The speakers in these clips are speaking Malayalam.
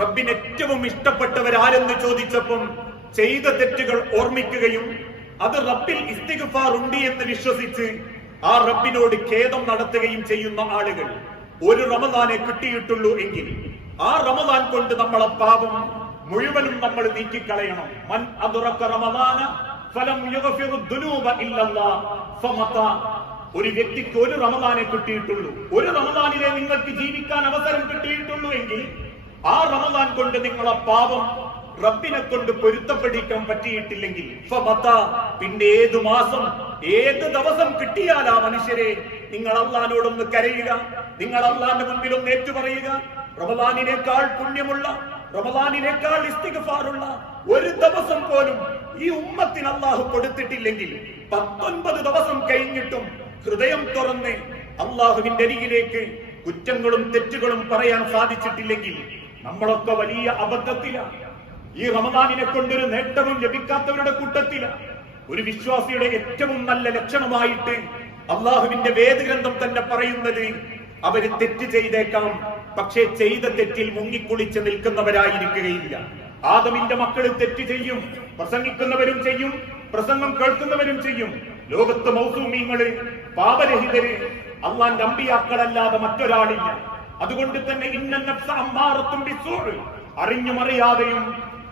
റബ്ബിന് ഏറ്റവും ഇഷ്ടപ്പെട്ടവരാരെന്ന് ചോദിച്ചപ്പം ചെയ്ത തെറ്റുകൾ ഓർമ്മിക്കുകയും അത് റബ്ബിൽ ഇസ്തിഗ്ഫാർ ഉണ്ട് എന്ന് വിശ്വസിച്ച് ആ റബ്ബിനോട് ഖേദം നടത്തുകയും ചെയ്യുന്ന ആളുകൾ ഒരു റമദാനെ കിട്ടിയിട്ടുള്ളൂ എങ്കിൽ ആ റമദാൻ കൊണ്ട് നമ്മളെ പാപം മുഴുവനും നമ്മൾ നീക്കിക്കളയണം. മൻ റമദാന ഫലം ഇല്ലല്ലാ ഫമത. ഒരു വ്യക്തിക്ക് ഒരു റമദാനെ കിട്ടിയിട്ടുള്ളൂ. ഒരു റമദാനിലെ നിങ്ങൾക്ക് ജീവിക്കാൻ അവസരം കിട്ടിയിട്ടുള്ളൂ എങ്കിൽ ആ റമദാൻ കൊണ്ട് നിങ്ങളെ പാപം റബ്ബിനെ കൊണ്ട് പൊരുത്തപ്പെടിക്കാൻ പറ്റിയിട്ടില്ലെങ്കിൽ പിന്നെ ഏത് മാസം ഏത് ദിവസം കിട്ടിയാൽ ആ മനുഷ്യരെ നിങ്ങൾ അള്ളഹാനോടൊന്ന് കരയുക നിങ്ങൾ അള്ളാന്റെ മുൻപിൽ ഒന്ന് ഏറ്റുപറയുക. റമദാനിനേക്കാൾ പുണ്യമുള്ള റമദാനിനേക്കാൾ ഇസ്തികഫാറുള്ള ഒരു ദിവസം പോലും ഈ ഉമ്മത്തിന് അള്ളാഹു കൊടുത്തിട്ടില്ലെങ്കിൽ പത്തൊൻപത് ദിവസം കഴിഞ്ഞിട്ടും ഹൃദയം തുറന്ന് അള്ളാഹുവിന്റെ അരികിലേക്ക് കുറ്റങ്ങളും തെറ്റുകളും പറയാൻ സാധിച്ചിട്ടില്ലെങ്കിൽ നമ്മളൊക്കെ വലിയ അബദ്ധത്തിലാണ് ഈ റമദാനിനെ കൊണ്ടൊരു നേട്ടവും ലഭിക്കാത്തവരുടെ കൂട്ടത്തിലാണ് ഒരു വിശ്വാസിയുടെ ഏറ്റവും നല്ല ലക്ഷണമായിട്ട് അള്ളാഹുവിന്റെ വേദഗ്രന്ഥം തന്നെ പറയുന്നത് അവർ തെറ്റ് ചെയ്തേക്കാം പക്ഷേ ചെയ്ത തെറ്റിൽ മുങ്ങിക്കുളിച്ച് നിൽക്കുന്നവരായിരിക്കുകയില്ല. ആദമിന്റെ മക്കൾ തെറ്റ് ചെയ്യും പ്രസംഗിക്കുന്നവരും ചെയ്യും പ്രസംഗം കേൾക്കുന്നവരും ചെയ്യും. ലോകത്ത് മൗസൂമീങ്ങൾ പാപരഹിതര് അള്ളാന്റെ അമ്പിയാക്കളല്ലാതെ മറ്റൊരാളില്ല. അതുകൊണ്ട് തന്നെ ഇന്നഫ്സ അമ്മാറത്തും ബിസ്സൂഅ്. അറിഞ്ഞും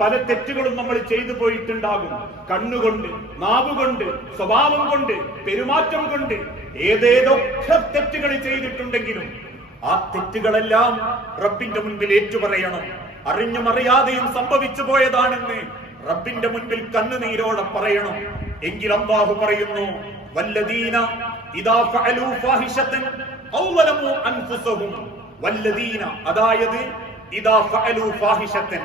പല തെറ്റുകളും നമ്മൾ ചെയ്തു പോയിട്ടുണ്ടാകും. കണ്ണുകൊണ്ട് നാവുകൊണ്ട് സ്വഭാവം കൊണ്ട് പെരുമാറ്റം കൊണ്ട് ഏതേതൊക്കെ തെറ്റുകൾ ചെയ്തിട്ടുണ്ടെങ്കിലും ആ തെറ്റുകളെല്ലാം റബ്ബിന്റെ മുൻപിൽ ഏറ്റുപറയണം. അറിഞ്ഞും അറിയാതെയും സംഭവിച്ചു പോയതാണെന്ന് റബ്ബിന്റെ മുൻപിൽ കണ്ണുനീരോടെ പറയണം. എങ്കിൽ അള്ളാഹു പറയുന്നു വല്ലദീന ഇദാ ഫഅലു ഫാഹിഷത്തൻ ഔവലമു വലമു അൻഫുസഹും. വല്ലദീന അതായത് ഇദാ ഫഅലു ഫാഹിഷത്തൻ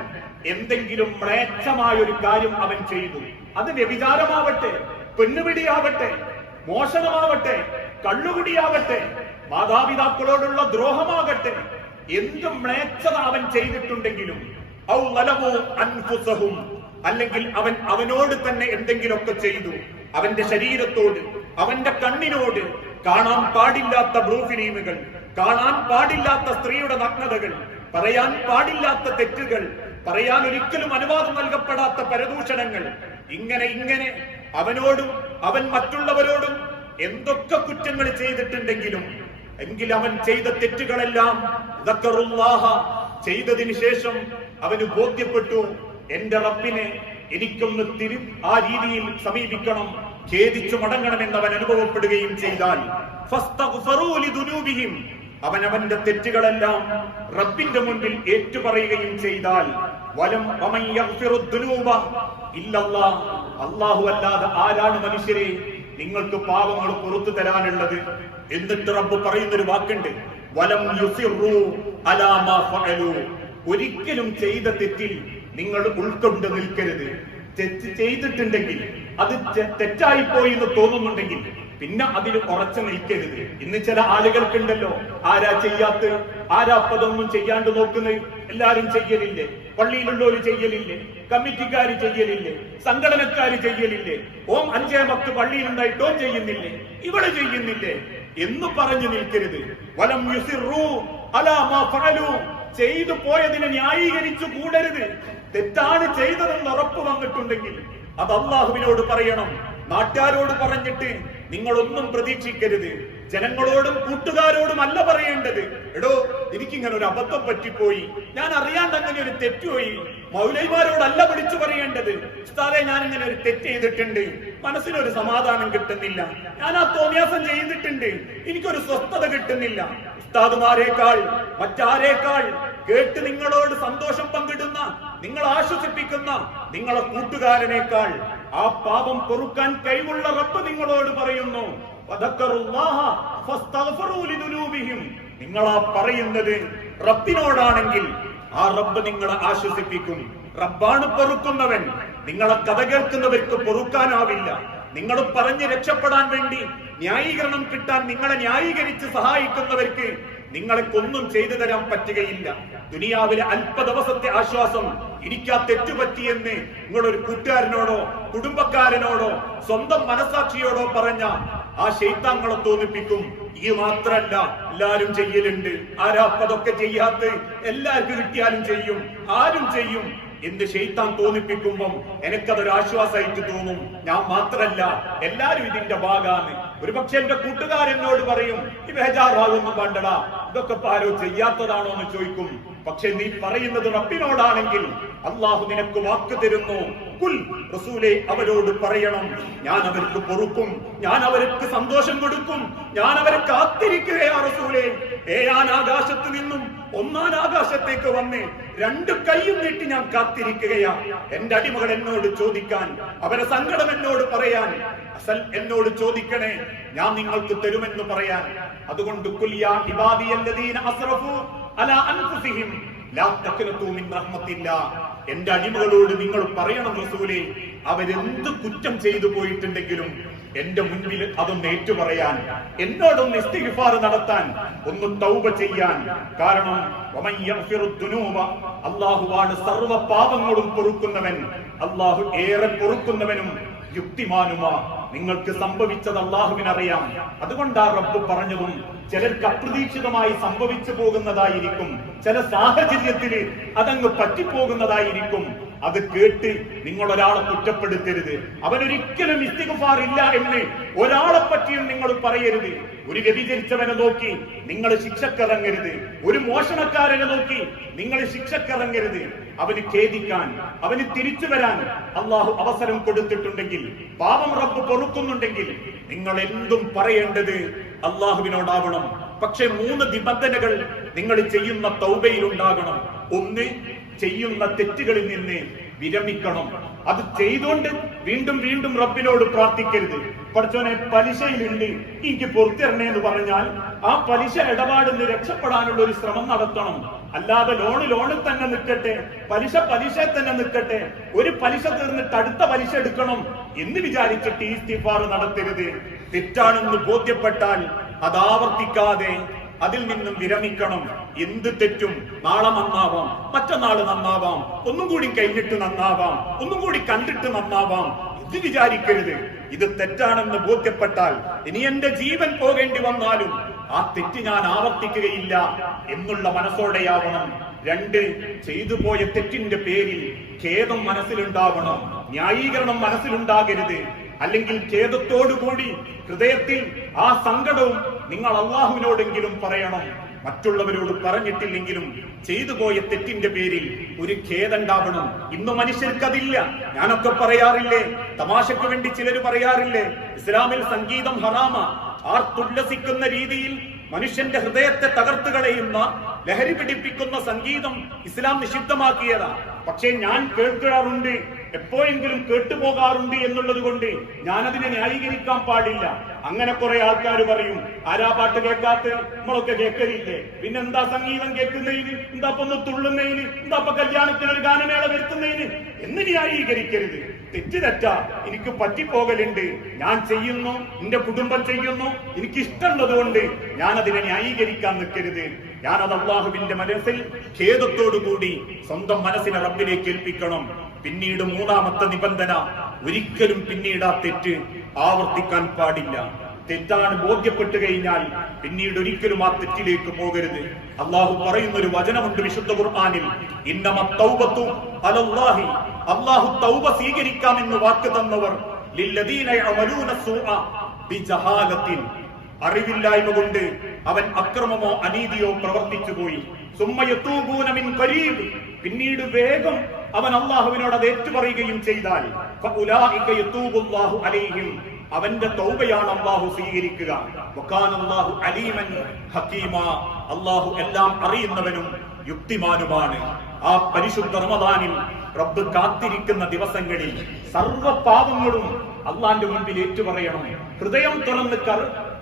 എന്തെങ്കിലും മ്ലേച്ഛമായ ഒരു കാര്യം അവൻ ചെയ്തു. അത് വ്യഭിചാരമാവട്ടെ പെണ്ണുപിടിയാവട്ടെ മോഷണമാവട്ടെ കള്ളുകുടിയാവട്ടെ മാതാപിതാക്കളോടുള്ള ദ്രോഹമാകട്ടെ എന്ത് മ്ലേച്ഛത അവൻ ചെയ്തിട്ടുണ്ടെങ്കിലും അൻഫുസഹും അല്ലെങ്കിൽ അവൻ അവനോട് തന്നെ എന്തെങ്കിലുമൊക്കെ ചെയ്തു. അവന്റെ ശരീരത്തോട് അവന്റെ കണ്ണിനോട് കാണാൻ പാടില്ലാത്ത ബ്ലൂ ഫിലിമുകൾ കാണാൻ പാടില്ലാത്ത സ്ത്രീയുടെ നഗ്നതകൾ പറയാൻ പാടില്ലാത്ത തെറ്റുകൾ പറയാൻ ഒരിക്കലും അനുവാദം നൽകപ്പെടാത്ത പരദൂഷണങ്ങൾ. ഇങ്ങനെ ഇങ്ങനെ അവനോടും അവൻ മറ്റുള്ളവരോടും എന്തൊക്കെ കുറ്റങ്ങൾ ചെയ്തിട്ടുണ്ടെങ്കിലും എങ്കിൽ അവൻ ചെയ്ത തെറ്റുകളെല്ലാം ചെയ്തതിന് ശേഷം അവന് ബോധ്യപ്പെട്ടു എന്റെ റബ്ബിനെ എനിക്കൊന്ന് തിരി ആ രീതിയിൽ സമീപിക്കണം ഖേദിച്ചു മടങ്ങണമെന്ന് അവൻ അനുഭവപ്പെടുകയും ചെയ്താൽ. അവന്റെ തെറ്റുകളെല്ലാം റബ്ബിന്റെ മുൻപിൽ ഏറ്റുപറയുകയും ചെയ്താൽ വലം അള്ളാഹു അല്ലാതെ ആരാണ് മനുഷ്യരെ നിങ്ങൾക്ക് പാവങ്ങൾ പുറത്തു തരാനുള്ളത്? എന്നിട്ട് റബ്ബ് പറയുന്നൊരു വാക്കുണ്ട് വലം ഒരിക്കലും ചെയ്ത തെറ്റിൽ നിങ്ങൾ ഉൾക്കൊണ്ട് നിൽക്കരുത്. തെറ്റ് ചെയ്തിട്ടുണ്ടെങ്കിൽ അത് തെറ്റായി പോയി എന്ന് തോന്നുന്നുണ്ടെങ്കിൽ പിന്നെ അതിൽ ഉറച്ചു നിൽക്കരുത്. ഇന്ന് ചില ആളുകൾക്കുണ്ടല്ലോ ആരാ ചെയ്യാത്ത ആരാ അപ്പതൊന്നും ചെയ്യാണ്ട് നോക്കുന്നത്? എല്ലാരും ചെയ്യലില്ലേ? പള്ളിയിലുള്ളവര് ചെയ്യലില്ലേ? കമ്മിറ്റിക്കാര് ചെയ്യലില്ലേ? സംഘടനക്കാര് ചെയ്യലില്ലേ? ഓം അഞ്ചേ പത്ത് പള്ളിയിലുണ്ടായിട്ട് ചെയ്യുന്നില്ലേ? ഇവൾ ചെയ്യുന്നില്ലേ? എന്ന് പറഞ്ഞു നിൽക്കരുത്. വലം യുസിറു അലാ മാ ഫഅലു. ചെയ്തു പോയതിനെ ന്യായീകരിച്ചു കൂടരുത്. തെറ്റാണ് ചെയ്തതെന്ന് ഉറപ്പ് വന്നിട്ടുണ്ടെങ്കിൽ അത് അള്ളാഹുവിനോട് പറയണം. നാട്ടുകാരോട് പറഞ്ഞിട്ട് നിങ്ങളൊന്നും പ്രതീക്ഷിക്കരുത്. ജനങ്ങളോടും കൂട്ടുകാരോടും അല്ല പറയേണ്ടത്. എടോ എനിക്കിങ്ങനെ ഒരു അബദ്ധം പറ്റിപ്പോയി. ഞാൻ അറിയാണ്ട് അങ്ങനെ ഒരു തെറ്റുപോയി. മൗലൈമാരോടല്ല വിളിച്ചു പറയേണ്ടത്. ഉസ്താദെ ഞാൻ ഇങ്ങനെ ഒരു തെറ്റ് ചെയ്തിട്ടുണ്ട്. മനസ്സിനൊരു സമാധാനം കിട്ടുന്നില്ല. ഞാൻ ആ തോന്നിയാസം ചെയ്തിട്ടുണ്ട്. എനിക്കൊരു സ്വസ്ഥത കിട്ടുന്നില്ല. ഉസ്താദുമാരേക്കാൾ മറ്റാരേക്കാൾ കേട്ട് നിങ്ങളോട് സന്തോഷം പങ്കിടുന്ന നിങ്ങൾ ആശ്വസിപ്പിക്കുന്ന നിങ്ങളെ കൂട്ടുകാരനേക്കാൾ ആ പാപം പൊറുക്കാൻ കഴിവുള്ള റബ്ബ് നിങ്ങളോട് പറയുന്നു. നിങ്ങൾ ആ പറയുന്നത് റബ്ബിനോടാണെങ്കിൽ ആ റബ്ബ് നിങ്ങളെ ആശ്വസിപ്പിക്കും. റബ്ബാണ് പൊറുക്കുന്നവൻ. നിങ്ങളെ കഥ കേൾക്കുന്നവർക്ക് പൊറുക്കാനാവില്ല. നിങ്ങൾ പറഞ്ഞ് രക്ഷപ്പെടാൻ വേണ്ടി ന്യായീകരണം കിട്ടാൻ നിങ്ങളെ ന്യായീകരിച്ച് സഹായിക്കുന്നവർക്ക് നിങ്ങളെ കൊന്നും ചെയ്തു തരാൻ പറ്റുകയില്ല. ദുനിയാവിലെ അല്പ ദിവസത്തെ ആശ്വാസം എനിക്ക് ആ തെറ്റു പറ്റിയെന്ന് നിങ്ങളൊരു കൂട്ടുകാരനോടോ കുടുംബക്കാരനോടോ സ്വന്തം മനസാക്ഷിയോടോ പറഞ്ഞ ആ ശൈത്താങ്ങളെ തോന്നിപ്പിക്കും. ഈ മാത്രല്ല എല്ലാരും ചെയ്യലുണ്ട്. ആരാ അപ്പൊ ചെയ്യാത്ത? എല്ലാവർക്കും കിട്ടിയാലും ചെയ്യും ആരും ചെയ്യും. എന്ത് ശൈത്താൻ തോന്നിപ്പിക്കുമ്പം എനിക്കതൊരു ആശ്വാസമായിട്ട് തോന്നും. ഞാൻ മാത്രല്ല എല്ലാരും ഇതിന്റെ ഭാഗാണ് ഒരു പക്ഷെ എന്റെ കൂട്ടുകാരെന്നോട് പറയും ഈ ബേജാറാകൊന്നും പണ്ടടാ ഇതൊക്കെ ആരോ ചെയ്യാത്തതാണോ എന്ന് ചോദിക്കും. പക്ഷെ നീ പറയുന്നത് റബ്ബിനോടാണെങ്കിൽ അള്ളാഹു നിനക്ക് വാക്ക് തരുന്നു. കുൽ റസൂലെ അവരോട് പറയണം. ഞാൻ അവർക്ക് പൊറുക്കും. ഞാൻ അവർക്ക് സന്തോഷം കൊടുക്കും. ഞാൻ അവരെ കാത്തിരിക്കുകയാ റസൂലെ. ഏഴാൻ ആകാശത്ത് നിന്നും ഒന്നാം ആകാശത്തേക്ക് വന്ന് രണ്ട് കൈയും നീട്ടി ഞാൻ കാത്തിരിക്കുകയാ. എന്റെ അടിമകൾ എന്നോട് ചോദിക്കാൻ അവരെ സങ്കടം എന്നോട് പറയാൻ അസൽ എന്നോട് ചോദിക്കണേ ഞാൻ നിങ്ങൾക്ക് തരുമെന്ന് പറയാൻ. അതുകൊണ്ട് കുല്യാ ഇബാദിയല്ലദീന അസ്റഫു ലാ മിൻ എന്റെ അടിമകളോട് നിങ്ങൾ പറയണം റസൂലെ അവരെന്ത് കുറ്റം ചെയ്തു പോയിട്ടുണ്ടെങ്കിലും എന്റെ മുൻപിൽ അതൊന്ന് ഏറ്റുപറയാൻ എന്നോടൊന്ന് ഇസ്തിഗ്ഫാർ നടത്താൻ ഒന്ന് തൗബ ചെയ്യാൻ. കാരണം അള്ളാഹുവാണ് സർവ പാപങ്ങളും പൊറുക്കുന്നവൻ. അല്ലാഹു ഏറെ പൊറുക്കുന്നവനും യുക്തിമാനുമാ. നിങ്ങൾക്ക് സംഭവിച്ചത് അള്ളാഹുവിനറിയാം. അതുകൊണ്ടാ റബ്ബ് പറഞ്ഞതും ചിലർക്ക് അപ്രതീക്ഷിതമായി സംഭവിച്ചു പോകുന്നതായിരിക്കും. ചില സാഹചര്യത്തിൽ അതങ്ങ് പറ്റിപ്പോകുന്നതായിരിക്കും. അത് കേട്ട് നിങ്ങൾ ഒരാളെ കുറ്റപ്പെടുത്തരുത്. അവനൊരിക്കലും ഇസ്തിഗുഫാർ ഇല്ല എന്ന് ഒരാളെ പറ്റിയും നിങ്ങൾ പറയരുത്. ഒരു വ്യഭിചരിച്ചവനെ നോക്കി നിങ്ങൾ ശിക്ഷക്കിറങ്ങരുത്. ഒരു മോഷണക്കാരനെ നോക്കി നിങ്ങൾ ശിക്ഷക്കിറങ്ങരുത്. അവന് ഖേദിക്കാൻ അവന് തിരിച്ചു വരാൻ അള്ളാഹു അവസരം കൊടുത്തിട്ടുണ്ടെങ്കിൽ പാപം റബ്ബ് പൊറുക്കുന്നുണ്ടെങ്കിൽ നിങ്ങൾ എന്തും പറയേണ്ടത് അള്ളാഹുവിനോടാവണം പക്ഷെ മൂന്ന് നിബന്ധനകൾ നിങ്ങൾ ചെയ്യുന്ന തൗബയിൽ ഉണ്ടാകണം ഒന്ന് ചെയ്യുന്ന തെറ്റുകളിൽ നിന്ന് വിരമിക്കണം. അത് ചെയ്തുകൊണ്ട് വീണ്ടും വീണ്ടും റബ്ബിനോട് പ്രാർത്ഥിക്കരുത്. പഠിച്ചോനെ പലിശയിലുണ്ട് എനിക്ക് പുറത്തിറങ്ങേ എന്ന് പറഞ്ഞാൽ ആ പലിശ ഇടപാടിൽ നിന്ന് രക്ഷപ്പെടാനുള്ള ഒരു ശ്രമം നടത്തണം. അല്ലാതെ ലോണ് ലോണിൽ തന്നെ നിൽക്കട്ടെ പലിശ പലിശ തന്നെ നിൽക്കട്ടെ ഒരു പലിശ തീർന്നിട്ട് അടുത്ത പലിശ എടുക്കണം എന്ന് വിചാരിച്ചിട്ട് ഈ ഇസ്തിഫാർ നടത്തരുത്. തെറ്റാണെന്ന് ബോധ്യപ്പെട്ടാൽ അത് ആവർത്തിക്കാതെ അതിൽ നിന്നും വിരമിക്കണം. എന്ത് തെറ്റും? നാളെ നന്നാവാം. മറ്റന്നാൾ നന്നാവാം. ഒന്നും കൂടി കഴിഞ്ഞിട്ട് നന്നാവാം. ഒന്നും കൂടി കണ്ടിട്ട് നന്നാവാം. ഇത് വിചാരിക്കരുത്. ഇത് തെറ്റാണെന്ന് ബോധ്യപ്പെട്ടാൽ ഇനി എന്റെ ജീവൻ പോകേണ്ടി വന്നാലും ആ തെറ്റ് ഞാൻ ആവർത്തിക്കുകയില്ല എന്നുള്ള മനസ്സോടെയാവണം. രണ്ട് ചെയ്തു പോയ തെറ്റിന്റെ പേരിൽ ഖേദം മനസ്സിലുണ്ടാവണം. ന്യായീകരണം മനസ്സിലുണ്ടാകരുത്. അല്ലെങ്കിൽ ഖേദത്തോടുകൂടി ഹൃദയത്തിൽ ആ സങ്കടവും നിങ്ങൾ അള്ളാഹുവിനോടെങ്കിലും പറയണം. മറ്റുള്ളവരോട് പറഞ്ഞിട്ടില്ലെങ്കിലും ചെയ്തു പോയ തെറ്റിന്റെ പേരിൽ ഒരു ഖേദണ്ടാവണം ഇന്ന് മനുഷ്യർക്കതില്ല. ഞാനൊക്കെ പറയാറില്ലേ? തമാശയ്ക്ക് വേണ്ടി ചിലര് പറയാറില്ലേ? ഇസ്ലാമിൽ സംഗീതം ഹറാമ. ആർത്തുല്ലസിക്കുന്ന രീതിയിൽ മനുഷ്യന്റെ ഹൃദയത്തെ തകർത്ത് കളയുന്ന ലഹരി പിടിപ്പിക്കുന്ന സംഗീതം ഇസ്ലാം നിഷിദ്ധമാക്കിയതാ. പക്ഷേ ഞാൻ കേൾക്കാറുണ്ട് എപ്പോഴെങ്കിലും കേട്ടുപോകാറുണ്ട് എന്നുള്ളത് കൊണ്ട് ഞാനതിനെ ന്യായീകരിക്കാൻ പാടില്ല. അങ്ങനെ കുറെ ആൾക്കാർ പറയും ആരാ പാട്ട് കേൾക്കാത്ത നമ്മളൊക്കെ കേൾക്കലില്ലേ? പിന്നെന്താ സംഗീതം കേൾക്കുന്നതിന്? എന്താ ഒന്ന് തുള്ളുന്നതിന്? എന്താ കല്യാണത്തിന് ഒരു ഗാനമേള വരുത്തുന്നതിന്? എന്ന് ന്യായീകരിക്കരുത്. തെറ്റ് തെറ്റാ എനിക്ക് പറ്റിപ്പോകലുണ്ട്. ഞാൻ ചെയ്യുന്നു എന്റെ കുടുംബം ചെയ്യുന്നു എനിക്ക് ഇഷ്ടമുള്ളത് കൊണ്ട് ഞാൻ അതിനെ ന്യായീകരിക്കാൻ നിൽക്കരുത്. ഞാൻ അത് അള്ളാഹുവിന്റെ മനസ്സിൽ ഖേദത്തോടുകൂടി സ്വന്തം മനസ്സിനെ റബ്ബിലേക്ക് ഏൽപ്പിക്കണം. പിന്നീട് മൂന്നാമത്തെ നിബന്ധന ഒരിക്കലും പിന്നീട് ആ തെറ്റ് ആവർത്തിക്കാൻ പാടില്ല. തെറ്റാണ് ബോധ്യപ്പെട്ടു കഴിഞ്ഞാൽ പിന്നീട് ഒരിക്കലും ആ തെറ്റിലേക്ക് പോകരുത്. അള്ളാഹു പറയുന്ന ഒരു വചനമുണ്ട് വിശുദ്ധ ഖുർആാനിൽ അള്ളാഹു തൗബ സ്വീകരിക്കാമെന്ന് വാക്ക് തന്നവർ അറിവില്ലായ്മ കൊണ്ട് അവൻ അക്രമമോ അനീതിയോ പ്രവർത്തിച്ചു പോയി സുമ്മയത്തൂബൂന കരീബ് പിന്നീട് വേഗം അവൻ അള്ളാഹുവിനോട് അത് ഏറ്റുപറയുകയും ചെയ്താൽ അവന്റെ തൗബയാണ് അള്ളാഹു സ്വീകരിക്കുക. അള്ളാഹു അലീമൻ ഹക്കീമ. അള്ളാഹു എല്ലാം അറിയുന്നവനും യുക്തിമാനുമാണ്. ആ പരിശുദ്ധ റമദാനിൽ റബ്ബ് കാത്തിരിക്കുന്ന ദിവസങ്ങളിൽ സർവ പാപങ്ങളും അള്ളാന്റെ മുൻപിൽ ഏറ്റുപറയണം. ഹൃദയം തുറന്ന്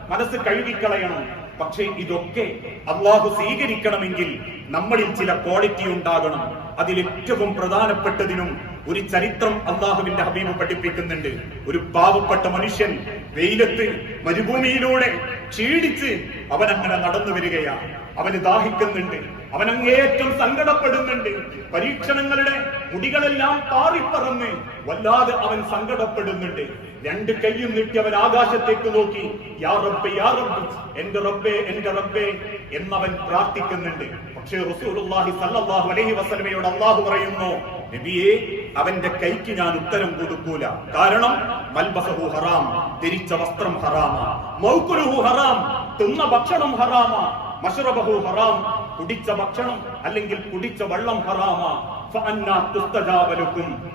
മനസ്സ് കഴുകിക്കളയണം. പക്ഷേ ഇതൊക്കെ അള്ളാഹു സ്വീകരിക്കണമെങ്കിൽ നമ്മളിൽ ചില ക്വാളിറ്റി ഉണ്ടാകണം. അതിൽ ഏറ്റവും പ്രധാനപ്പെട്ടതിനും ഒരു ചരിത്രം അള്ളാഹുവിന്റെ ഹബീബ് പഠിപ്പിക്കുന്നുണ്ട്. ഒരു പാവപ്പെട്ട മനുഷ്യൻ വെയിലത്ത് മരുഭൂമിയിലൂടെ ക്ഷീണിച്ച് അവൻ അങ്ങനെ നടന്നു വരികയാണ്. അവന് ദാഹിക്കുന്നുണ്ട്. അവൻ അങ്ങേയറ്റം സങ്കടപ്പെടുന്നുണ്ട്. പരീക്ഷണങ്ങളുടെ മുടികളെല്ലാം പാറിപ്പറന്ന് വല്ലാതെ അവൻ സങ്കടപ്പെടുന്നുണ്ട്. രണ്ട് കൈയും നീട്ടി അവൻ ആകാശത്തേക്ക് നോക്കി. യാ റബ്ബെ യാ റബ്ബ് എന്റെ റബ്ബേ എന്റെ റബ്ബേ എന്നവൻ പ്രാർത്ഥിക്കുന്നുണ്ട്. പക്ഷേ റസൂലുള്ളാഹി സല്ലല്ലാഹു അലൈഹി വസല്ലമയോട് അള്ളാഹു പറയുന്നു നബിയെ അവന്റെ കൈക്ക് ഞാൻ ഉത്തരം കൊടുക്കൂല. കാരണം മൽബസഹു ഹറാം ധരിച്ച വസ്ത്രം ഹറാമ. മൗക്കുലുഹു ഹറാം തിന്ന ഭക്ഷണം ഹറാമ. മഷ്റബഹു ഹറാം കുടിച്ച ഭക്ഷണം അല്ലെങ്കിൽ കുടിച്ച വെള്ളം ഹറാമ.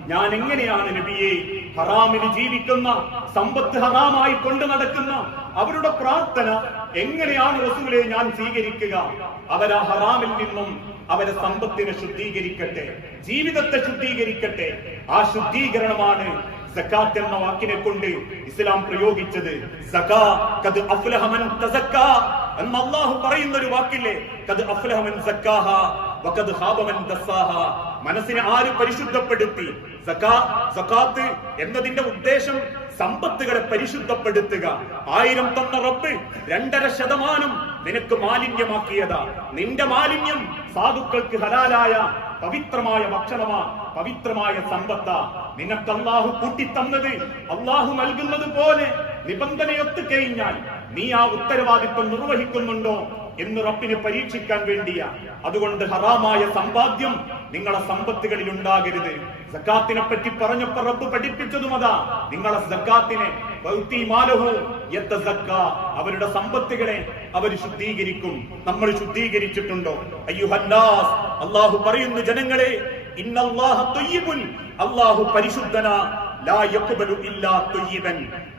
ഞാൻ എങ്ങനെയാണ് നബിയെ ഹറാമിന് ജീവിക്കുന്ന സമ്പത്ത് ഹറാമായി കൊണ്ടു നടക്കുന്ന അവരുടെ പ്രാർത്ഥന എങ്ങനെയാണ് റസൂലെ ഞാൻ സ്വീകരിക്കുക? അവരാ ഹറാമിൽ നിന്നും അവരെ സമ്പത്തിനെ ശുദ്ധീകരിക്കട്ടെ ജീവിതത്തെ ശുദ്ധീകരിക്കട്ടെ. ആ ശുദ്ധീകരണമാണ് സക്കാത്ത് എന്ന വാക്കിനെ കൊണ്ട് ഇസ്ലാം പ്രയോഗിച്ചത്. സകാ കത് അഫ്ലഹമൻ തസക്ക. എന്ന് അള്ളാഹു പറയുന്ന ഒരു വാക്കില്ലേ മനസ്സിനെ ആര് പരിശുദ്ധപ്പെടുത്തി? സക്കാ സക്കാത്ത് എന്നതിന്റെ ഉദ്ദേശം സമ്പത്തുകളെ പരിശുദ്ധപ്പെടുത്തുക. ആയിരം തന്ന റബ്ബ് രണ്ടര ശതമാനം നിനക്ക് മാലിന്യമാക്കിയതാ. നിന്റെ മാലിന്യം സാധുക്കൾക്ക് ഹലാലായ പവിത്രമായ ഭക്ഷണമാ പവിത്രമായ സമ്പത്ത. നിനക്ക് അള്ളാഹു കൂട്ടിത്തന്നത് അള്ളാഹു നൽകുന്നത് പോലെ നിബന്ധനയൊത്തു കഴിഞ്ഞാൽ നീ ആ ഉത്തരവാദിത്വം നിർവഹിക്കുന്നുണ്ടോ എന്ന് റബ്ബിനെ പരീക്ഷിക്കാൻ വേണ്ടിയ. അതുകൊണ്ട് ഹറാമായ സമ്പാദ്യം നിങ്ങളെ സമ്പത്തുകളിൽ ഉണ്ടാകരുത്. സക്കാത്തിനെ പറ്റി പറഞ്ഞപ്പോ റബ്ബ് പഠിപ്പിച്ചതും അതാ. നിങ്ങളെ സക്കാത്തിനെ. അവരുടെ സമ്പത്തുകളെ അവർ ശുദ്ധീകരിക്കും. നമ്മൾ ശുദ്ധീകരിച്ചിട്ടുണ്ടോ? അയ്യുഹന്നാസ് അള്ളാഹു പറയുന്നു ജനങ്ങളെ അള്ളാഹു പരിശുദ്ധനാ.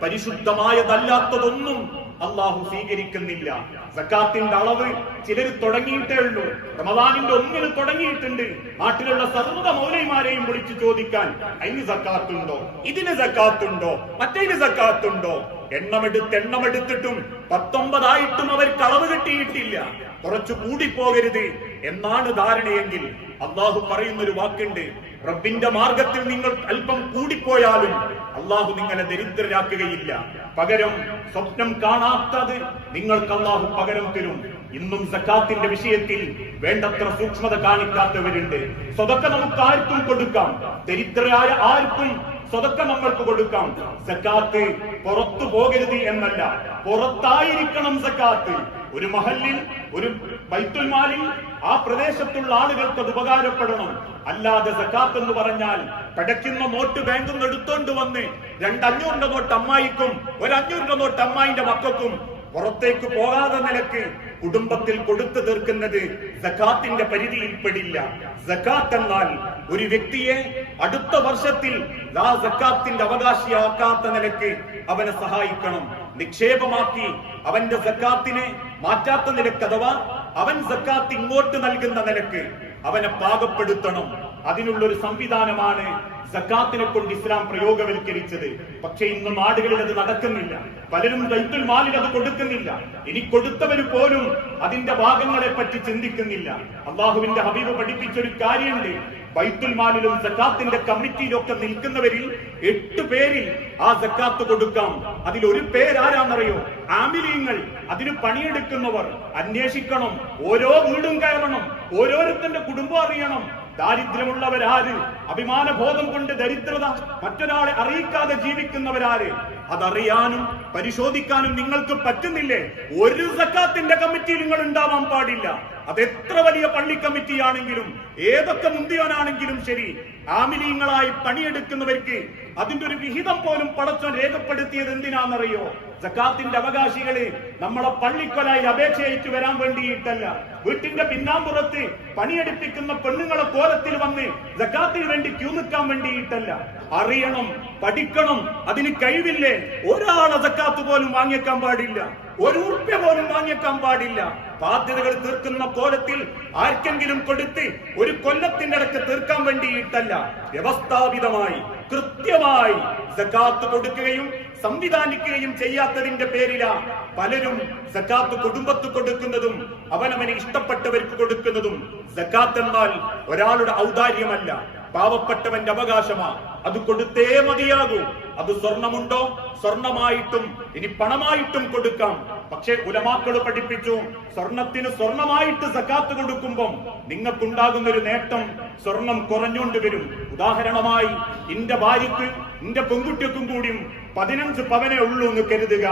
പരിശുദ്ധമായതല്ലാത്തതൊന്നും അള്ളാഹു സ്വീകരിക്കുന്നില്ല. സക്കാത്തിന്റെ അളവ് ചിലർ തുടങ്ങിയിട്ടേ ഉള്ളൂ. റമദാനിന്റെ ഒന്നിന് തുടങ്ങിയിട്ടുണ്ട്. നാട്ടിലുള്ള സർവ മൗലൈമാരെയും വിളിച്ചു ചോദിക്കാൻ അതിന് സക്കാത്തുണ്ടോ? ഇതിന് സക്കാത്തുണ്ടോ? മറ്റേന് സക്കാത്തുണ്ടോ? എണ്ണമെടുത്ത് എണ്ണമെടുത്തിട്ടും പത്തൊമ്പതായിട്ടും അവർക്ക് അളവ് കിട്ടിയിട്ടില്ല. കുറച്ചു കൂടിപ്പോകരുത് എന്നാണ് ധാരണയെങ്കിൽ അള്ളാഹു പറയുന്ന ഒരു വാക്കുണ്ട് റബ്ബിന്റെ മാർഗത്തിൽ നിങ്ങൾ അല്പം കൂടിപ്പോയാലും അള്ളാഹു നിങ്ങളെ ദരിദ്രരാക്കുകയില്ല. പകരം സ്വപ്നം കാണാത്തത് നിങ്ങൾക്ക് അള്ളാഹു പകരം തരും. ഇന്നും സക്കാത്തിന്റെ വിഷയത്തിൽ വേണ്ടത്ര സൂക്ഷ്മത കാണിക്കാത്തവരുണ്ട്. സ്വതൊക്കെ നമുക്ക് ആർക്കും കൊടുക്കാം. ദരിദ്രരായ ആർക്കും സ്വതൊക്കെ നമ്മൾക്ക് കൊടുക്കാം. സക്കാത്ത് പുറത്തു പോകരുത് എന്നല്ല പുറത്തായിരിക്കണം സക്കാത്ത്. ഒരു മഹലിൽ ഒരു ബൈത്തുൽ മാലിൽ ആ പ്രദേശത്തുള്ള ആളുകൾക്ക് അത് ഉപകാരപ്പെടണം. അല്ലാതെ സക്കാത്ത് എന്ന് പറഞ്ഞാൽ പടയ്ക്കുന്ന നോട്ട് ബാങ്കിൽ നിന്ന് എടുത്തോണ്ട് വന്ന് രണ്ടഞ്ഞൂറിന്റെ നോട്ട് അമ്മായിക്കും ഒരു അഞ്ഞൂറിന്റെ നോട്ട് അമ്മായിന്റെ മക്കൾക്കും പുറത്തേക്ക് പോകാതെ നിലയ്ക്ക് കുടുംബത്തിൽ കൊടുത്തു തീർക്കുന്നത് സക്കാത്തിന്റെ പരിധിയിൽപ്പെടില്ല. സക്കാത്ത് എന്നാൽ ഒരു വ്യക്തിയെ അടുത്ത വർഷത്തിൽ ആ സക്കാത്തിന്റെ അവകാശിയാക്കാത്ത നിലയ്ക്ക് അവനെ സഹായിക്കണം. നിക്ഷേപമാക്കി അവന്റെ സക്കാത്തിനെ മാറ്റാത്ത നിലയ്ക്ക് അഥവാ അവൻ സക്കാത്ത് ഇങ്ങോട്ട് നൽകുന്ന നിലയ്ക്ക് അവനെ പാകപ്പെടുത്തണം. അതിനുള്ളൊരു സംവിധാനമാണ് സക്കാത്തിനെ കൊണ്ട് ഇസ്ലാം പ്രയോഗവൽക്കരിച്ചത്. പക്ഷെ ഇന്ന് നാടുകളിൽ അത് നടക്കുന്നില്ല. പലരും ബൈത്തുൽ മാലിൽ അത് കൊടുക്കുന്നില്ല. ഇനി കൊടുത്തവര് പോലും അതിന്റെ ഭാഗങ്ങളെ പറ്റി ചിന്തിക്കുന്നില്ല. അള്ളാഹുവിന്റെ ഹബീബ് പഠിപ്പിച്ചൊരു കാര്യമുണ്ട്. ബൈത്തുൽ മാലിലും സക്കാത്തിന്റെ കമ്മിറ്റിയിലും ഒക്കെ നിൽക്കുന്നവരിൽ എട്ട് പേരിൽ ആ സക്കാത്ത് കൊടുക്കാം. അതിൽ ഒരു പേരാരാന്നറിയോ? ആമിലിയങ്ങൾ അതിന് പണിയെടുക്കുന്നവർ. അന്വേഷിക്കണം. ഓരോ വീടും കയറണം. ഓരോരുത്തന്റെ കുടുംബം അറിയണം. ദാരിദ്ര്യമുള്ളവരാര്? അഭിമാന ബോധം കൊണ്ട് ദരിദ്രത മറ്റൊരാളെ അറിയിക്കാതെ ജീവിക്കുന്നവരാര്? അതറിയാനും പരിശോധിക്കാനും നിങ്ങൾക്ക് പറ്റുന്നില്ലേ? ഒരു സക്കാത്തിന്റെ കമ്മിറ്റി നിങ്ങൾ ഉണ്ടാവാൻ പാടില്ല. അത് എത്ര വലിയ പള്ളി കമ്മിറ്റിയാണെങ്കിലും ഏതൊക്കെ മുന്തിയോനാണെങ്കിലും ശരി ആമിലീങ്ങളായി പണിയെടുക്കുന്നവർക്ക് അതിന്റെ ഒരു വിഹിതം പോലും പടച്ചോൻ രേഖപ്പെടുത്തിയത് എന്തിനാണെന്നറിയോ? സക്കാത്തിന്റെ അവകാശികളെ നമ്മളെ പള്ളിക്കൊലായി അപേക്ഷ അയച്ചു വരാൻ വേണ്ടിയിട്ടല്ല. വീട്ടിന്റെ പിന്നാമ്പുറത്ത് പണിയെടുപ്പിക്കുന്ന പെണ്ണുങ്ങളെ കോലത്തിൽ വന്ന് സക്കാത്തിന് വേണ്ടി ക്യൂ നിൽക്കാൻ വേണ്ടിയിട്ടല്ല. അറിയണം പഠിക്കണം അതിന് കഴിവില്ലേ? ഒരാളെ സക്കാത്ത് പോലും വാങ്ങിക്കാൻ പാടില്ല. ഒരു ഉറുപ്പ്യ പോലും വാങ്ങിക്കാൻ പാടില്ല. ബാധ്യതകൾ തീർക്കുന്ന കോലത്തിൽ ആർക്കെങ്കിലും കൊടുത്ത് ഒരു കൊല്ലത്തിന്റെ അടക്ക് തീർക്കാൻ വേണ്ടിയിട്ടല്ല വ്യവസ്ഥാപിതമായി കൃത്യമായി സക്കാത്ത് കൊടുക്കുകയും സംവിധാനിക്കുകയും ചെയ്യാത്തതിന്റെ പേരിലാ പലരും സക്കാത്ത് കുടുംബത്ത് കൊടുക്കുന്നതും അവനവന് ഇഷ്ടപ്പെട്ടവർക്ക് കൊടുക്കുന്നതും. സക്കാത്ത് എന്നാൽ ഒരാളുടെ ഔദാര്യമല്ല പാവപ്പെട്ടവന്റെ അവകാശമാ. അത് കൊടുത്തേ മതിയാകൂ. അത് സ്വർണമുണ്ടോ? സ്വർണമായിട്ടും ഇനി പണമായിട്ടും കൊടുക്കാം. പക്ഷേ ഉലമാക്കൾ പഠിപ്പിച്ചു സ്വർണത്തിന് സ്വർണമായിട്ട് സക്കാത്ത് കൊടുക്കുമ്പം നിങ്ങൾക്കുണ്ടാകുന്ന ഒരു നേട്ടം സ്വർണം കുറഞ്ഞുകൊണ്ട് വരും. ഉദാഹരണമായി എന്റെ ഭാര്യക്ക് എന്റെ പെൺകുട്ടിക്കും കൂടിയും പതിനഞ്ച് പവനേ ഉള്ളൂ എന്ന് കരുതുക.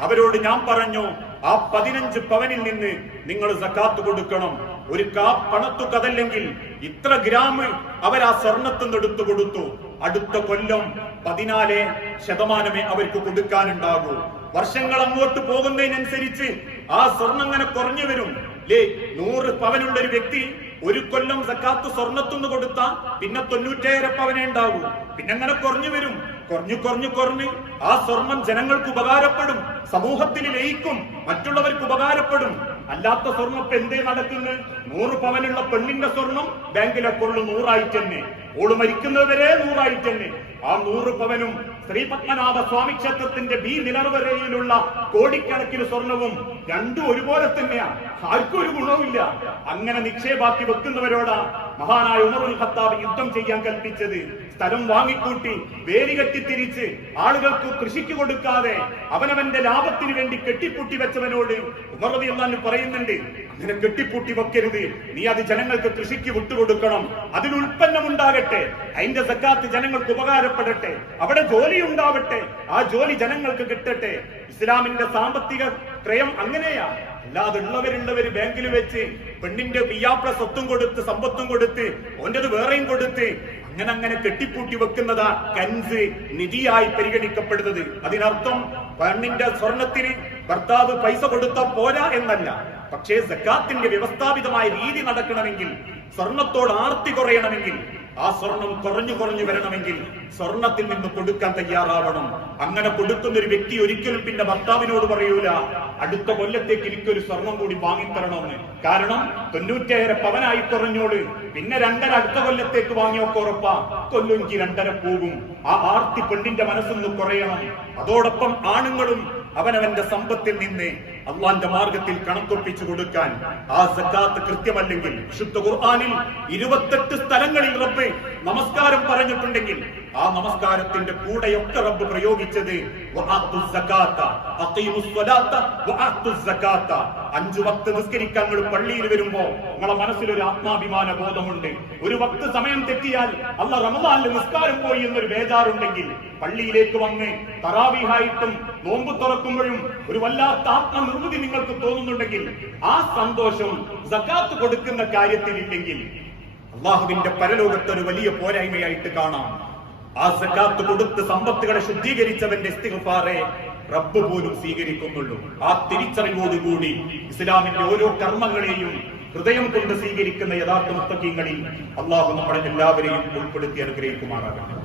അവരോട് ഞാൻ പറഞ്ഞു ആ പതിനഞ്ച് പവനിൽ നിന്ന് നിങ്ങൾ സക്കാത്ത് കൊടുക്കണം. ഒരു കാ പണത്തു കതല്ലെങ്കിൽ ഇത്ര ഗ്രാം അവർ ആ സ്വർണത്തിൽ നിന്ന് എടുത്തു കൊടുത്തു. അടുത്ത കൊല്ലം പതിനാല് ശതമാനമേ അവർക്ക് കൊടുക്കാനുണ്ടാകൂ. വർഷങ്ങൾ അങ്ങോട്ട് പോകുന്നതിനനുസരിച്ച് ആ സ്വർണം അങ്ങനെ കുറഞ്ഞു വരും. ലേ നൂറ് പവനുള്ള ഒരു വ്യക്തി ഒരു കൊല്ലം സക്കാത്ത് സ്വർണത്തുനിന്ന് കൊടുത്ത പിന്നെ തൊണ്ണൂറ്റേഴര പവനെ ഉണ്ടാവൂ. പിന്നെ അങ്ങനെ കുറഞ്ഞു വരും. കുറഞ്ഞു കുറഞ്ഞു കുറഞ്ഞ് ആ സ്വർണം ജനങ്ങൾക്ക് ഉപകാരപ്പെടും. സമൂഹത്തിന് ലയിക്കും. മറ്റുള്ളവർക്ക് ഉപകാരപ്പെടും. അല്ലാത്ത സ്വർണം ഇപ്പൊ എന്തേ നടക്കുന്നു? നൂറ് പവനുള്ള പെണ്ണിന്റെ സ്വർണം ബാങ്കിലെ കൊള്ളു നൂറായിട്ട് തന്നെ. ഓൾ മരിക്കുന്നവരെ നൂറായിട്ട് തന്നെ. ആ നൂറ് പവനും ശ്രീ പത്മനാഭ സ്വാമി ക്ഷേത്രത്തിന്റെ ബി നിലർവരയിലുള്ള കോടിക്കണക്കിന് സ്വർണവും രണ്ടും ഒരുപോലെ തന്നെയാണ് ആർക്കും ഒരു ഗുണവുമില്ല അങ്ങനെ നിക്ഷേപാക്കി വെക്കുന്നവരോടാ മഹാനായ ഉമറുൽ ഖത്താബ് യുദ്ധം ചെയ്യാൻ കൽപ്പിച്ചത്. സ്ഥലം വാങ്ങിക്കൂട്ടി വേലി കെട്ടിത്തിരിച്ച് ആളുകൾക്ക് കൃഷിക്ക് കൊടുക്കാതെ അവനവന്റെ ലാഭത്തിന് വേണ്ടി കെട്ടിപ്പൂട്ടി വെച്ചവനോട് ഉമർ റബി അള്ളാൻ പറയുന്നുണ്ട് അങ്ങനെ കെട്ടിപ്പൂട്ടി വെക്കരുത്. നീ അത് ജനങ്ങൾക്ക് കൃഷിക്ക് വിട്ടുകൊടുക്കണം. അതിന് ഉൽപ്പന്നം ഉണ്ടാകട്ടെ. അതിന്റെ സക്കാത്ത് ജനങ്ങൾക്ക് ഉപകാരപ്പെടട്ടെ. അവിടെ ജോലി ഉണ്ടാവട്ടെ. ആ ജോലി ജനങ്ങൾക്ക് കിട്ടട്ടെ. ഇസ്ലാമിന്റെ സാമ്പത്തിക ക്രയം അങ്ങനെയാ. അല്ലാതെ ഉള്ളവരുള്ളവര് ബാങ്കിൽ വെച്ച് പെണ്ണിന്റെ പിയാപ്ല സ്വത്തും കൊടുത്ത് സമ്പത്തും കൊടുത്ത് ഓന്റെത് വേറെയും കൊടുത്ത് അങ്ങനെ അങ്ങനെ കെട്ടിപ്പൂട്ടി വെക്കുന്നതാ കൻസ് നിധിയായി പരിഗണിക്കപ്പെടുന്നത്. അതിനർത്ഥം പെണ്ണിന്റെ സ്വർണത്തിന് ഭർത്താവ് പൈസ കൊടുത്ത പോരാ എന്നല്ല. പക്ഷേ സക്കാത്തിന്റെ വ്യവസ്ഥാപിതമായ രീതി നടക്കണമെങ്കിൽ സ്വർണത്തോട് ആർത്തി കുറയണമെങ്കിൽ ആ സ്വർണം കുറഞ്ഞു കുറഞ്ഞു വരണമെങ്കിൽ സ്വർണത്തിൽ നിന്ന് കൊടുക്കാൻ തയ്യാറാവണം. അങ്ങനെ കൊടുക്കുന്ന ഒരു വ്യക്തി ഒരിക്കലും പിന്നെ ഭർത്താവിനോട് പറയൂല അടുത്ത കൊല്ലത്തേക്ക് എനിക്കൊരു സ്വർണം കൂടി വാങ്ങിത്തരണമെന്ന്. കാരണം തൊണ്ണൂറ്റേഴര പവനായി കുറഞ്ഞോട് പിന്നെ രണ്ടര അടുത്ത കൊല്ലത്തേക്ക് വാങ്ങിയൊക്കെ ഉറപ്പാ കൊല്ലുങ്കി രണ്ടര പോകും. ആ ആർത്തി പെണ്ണിന്റെ മനസ്സൊന്ന് കുറയണം. അതോടൊപ്പം ആണുങ്ങളും അവനവന്റെ സമ്പത്തിൽ നിന്ന് അള്ളാന്റെ മാർഗത്തിൽ കണക്കൊപ്പിച്ചു കൊടുക്കാൻ ആ സക്കാത്ത് കൃത്യമല്ലെങ്കിൽ ഖുർആനിൽ ഇരുപത്തെട്ട് സ്ഥലങ്ങളിൽ റബ്ബ് നമസ്കാരം പറഞ്ഞിട്ടുണ്ടെങ്കിൽ ആ നമസ്കാരത്തിന്റെ കൂടെയൊക്കെ റബ്ബ് പ്രയോഗിച്ചത്. അഞ്ചു വക്ത് നിസ്കരിക്കാൻ നിങ്ങൾ പള്ളിയിൽ വരുമ്പോ നിങ്ങളെ മനസ്സിൽ ഒരു ആത്മാഭിമാന ബോധമുണ്ട് ഒരു വക്ത് സമയം തെറ്റിയാൽ അല്ല റമദാനിൽ നിസ്കാരം പോയി എന്നൊരു ബേജാറുണ്ടെങ്കിൽ പള്ളിയിലേക്ക് വന്ന് തറാവിഹായിട്ടും നോമ്പ് തുറക്കുമ്പോഴും ഒരു വല്ലാത്ത ആത്മനിർവൃതി നിങ്ങൾക്ക് തോന്നുന്നുണ്ടെങ്കിൽ ആ സന്തോഷം സക്കാത്ത് കൊടുക്കുന്ന കാര്യത്തിലില്ലെങ്കിൽ അള്ളാഹുവിന്റെ പരലോകത്ത് ഒരു വലിയ പോരായ്മയായിട്ട് കാണാം. ആ സക്കാത്ത് കൊടുത്ത് സമ്പത്തുകളെ ശുദ്ധീകരിച്ചവന്റെ ഇസ്തിഗ്ഫാറെ റബ്ബ് പോലും സ്വീകരിക്കുന്നുള്ളൂ. ആ തിരിച്ചറിവോടുകൂടി ഇസ്ലാമിന്റെ ഓരോ കർമ്മങ്ങളെയും ഹൃദയം കൊണ്ട് സ്വീകരിക്കുന്ന യഥാർത്ഥ മുത്തക്കീങ്ങളിൽ അള്ളാഹു നമ്മളെ എല്ലാവരെയും ഉൾപ്പെടുത്തി അനുഗ്രഹിക്കുമാറാകട്ടെ.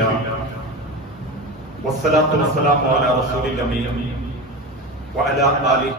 الحمد لله. والصلاة والسلام على رسول الله وعلى آله